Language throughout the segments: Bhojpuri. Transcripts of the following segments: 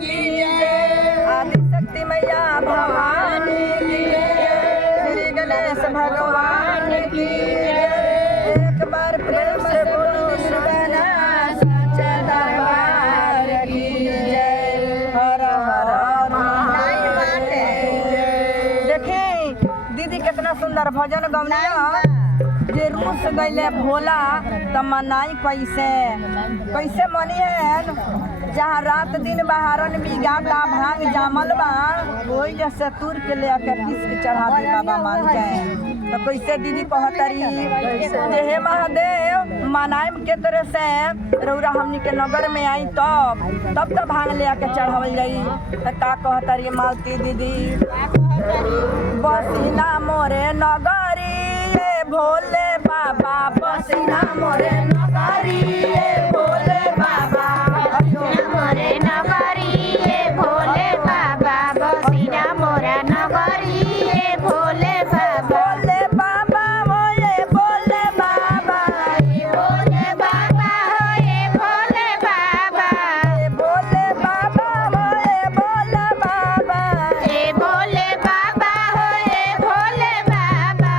की जय। आदिशक्ति मैया भवानी की जय। श्री गणेश भगवान की जय। एक बार प्रेम से बोलो सुबना साचा दरबार की जय। हर हर महादेव। देखें दीदी कितना सुंदर भजन गौनिया जे रूस गईले भोला त मनाई कैसे मनी है जहाँ रात दिन बहारन बिगाता भांग जामल बा वही जैसे तुर के ले आके पीस के चढ़ा दे बाबा मान के। तो कैसे दीदी कहतरी जे हे महादेव मनाइम के तरह से रौरा हमनी के नगर में आई तब तो भांग ले आके चढ़ावल जाई। तो का कहतरी मालती दीदी बसीना मोरे नगरी भोले बाबा बसीना मोरे नगरी भोले बाबा बसीना मोरे नगरी भोले बाबा बसीना मोरा नगरी भोले बाबा भोले बाबा होए भोले बाबा भोले बाबा होए भोले बाबा भोले बाबा होए भोले बाबा भोले बाबा होए भोले बाबा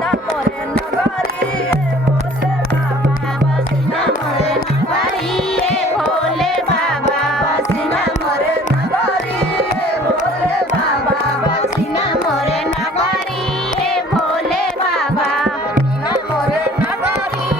ना मोरे नगरी भोले बाबा बसीना मोरे नगरी भोले बाबा बसीना मोरे नगरी भोले बाबा बसीना मोरे नगरी भोले बाबा ना मोरे नगरी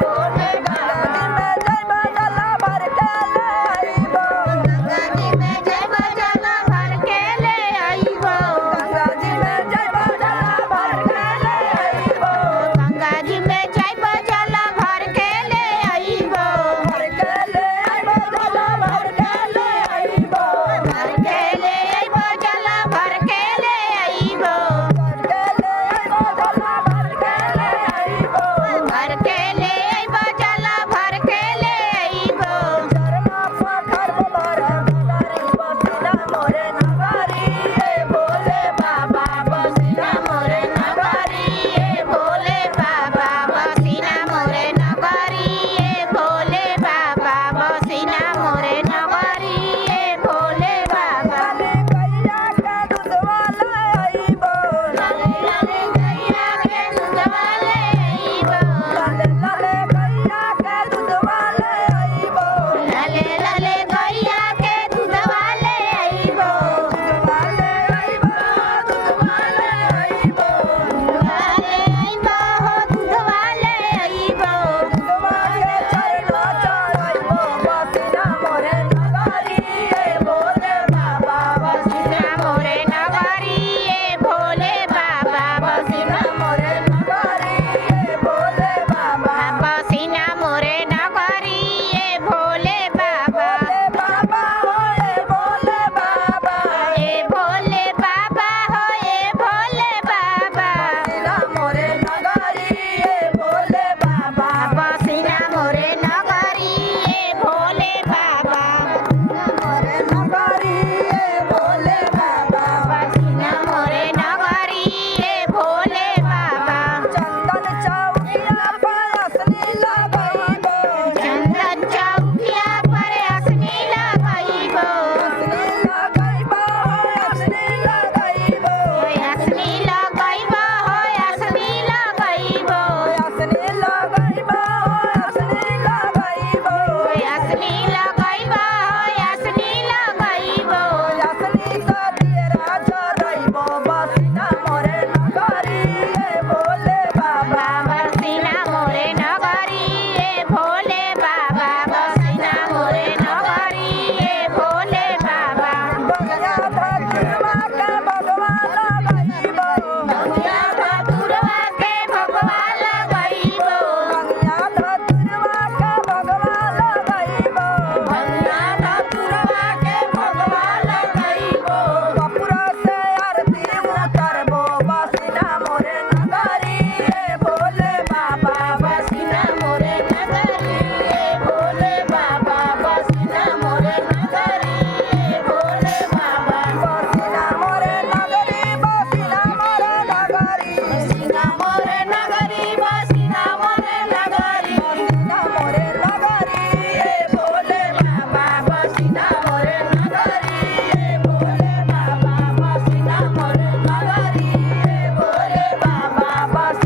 भोले बाबा में जय बजला भर के ले आईबो गंगा में जय बजला भर के ले आईबो गंगा में जय बजला भर के ले आईबो गंगा में जय बजला भर के ले आईबो भर के ले आईबो जला भर के ले आईबो भर के ले आईबो जला भर के ले आईबो भर के ले आईबो जला भर के ले आईबो भर के ले आईबो जला भर के ले आईबो चरमा पखर भर नगरी बसीना मोरे नगरी भोले बाबा बसीना मोरे नगरी भोले बाबा बसीना मोरे नगरी भोले बाबा बसीना मोरे नगरी भोले बाबा गैया के दूध वाला आईबो लाले लाले गैया के दूध वाले आईबो लाले लाले गैया के दूध वाले आईबो लाले लाले गैया के दूध वाले आईबो दूध वाले आईबो दूध वाले आईबो दूध वाले आईबो हो दूध वाले आईबो दूध वाले चरना चढ़ाईबो बसीना मोरे नगरी भोले बाबा बसीना मोरे नगरी भोले बाबा बसीना मोरे नगरी भोले बाबा बसीना मोरे नगरी भोले बाबा बाबा होए भोले बाबा भोले बाबा होए भोले बाबा बसीना मोरे नगरी भोले बाबा बसीना मोरे नगरी भोले बाबा मोरे नगरी भोले बाबा बसीना मोरे नगरी भोले बाबा चंदन चौकिया पर असनी लगाईबो चंदन चौकिया पर असनी लगाईबो असनी लगाईबो असनी लगाईबो असनी लगाईबो असनी लगाईबो असनी लगाईबो असनी लगाईबो असनी लगाईबो असनी लगाईबो असनी का तेरा चढ़ाईबो बसीना मोरे नगरी भोले बाबा बसीना मोरे नगरी भोले बाबा बसीना मोरे नगरी भोले बाबा बंगला धतुरवा के भगवान लगाईबो बंगला धतुरवा के भगवान लगाईबो बंगला धतुरवा के भगवान लगाईबो बंगला धतुरवा के भगवान लगाईबो कपूरा से आरती उतरबो बसीना मोरे नगरी भोले बाबा बसीना मोरे नगरी भोले बाबा बसीना मोरे नगरी भोले बाबा बसीना मोरे नगरी बसीना मोरे नगरी बसीना मोरे नगरी बसीना मोरे नगरी बसीना मोरे नगरी भोले बाबा बसीना मोरे नगरी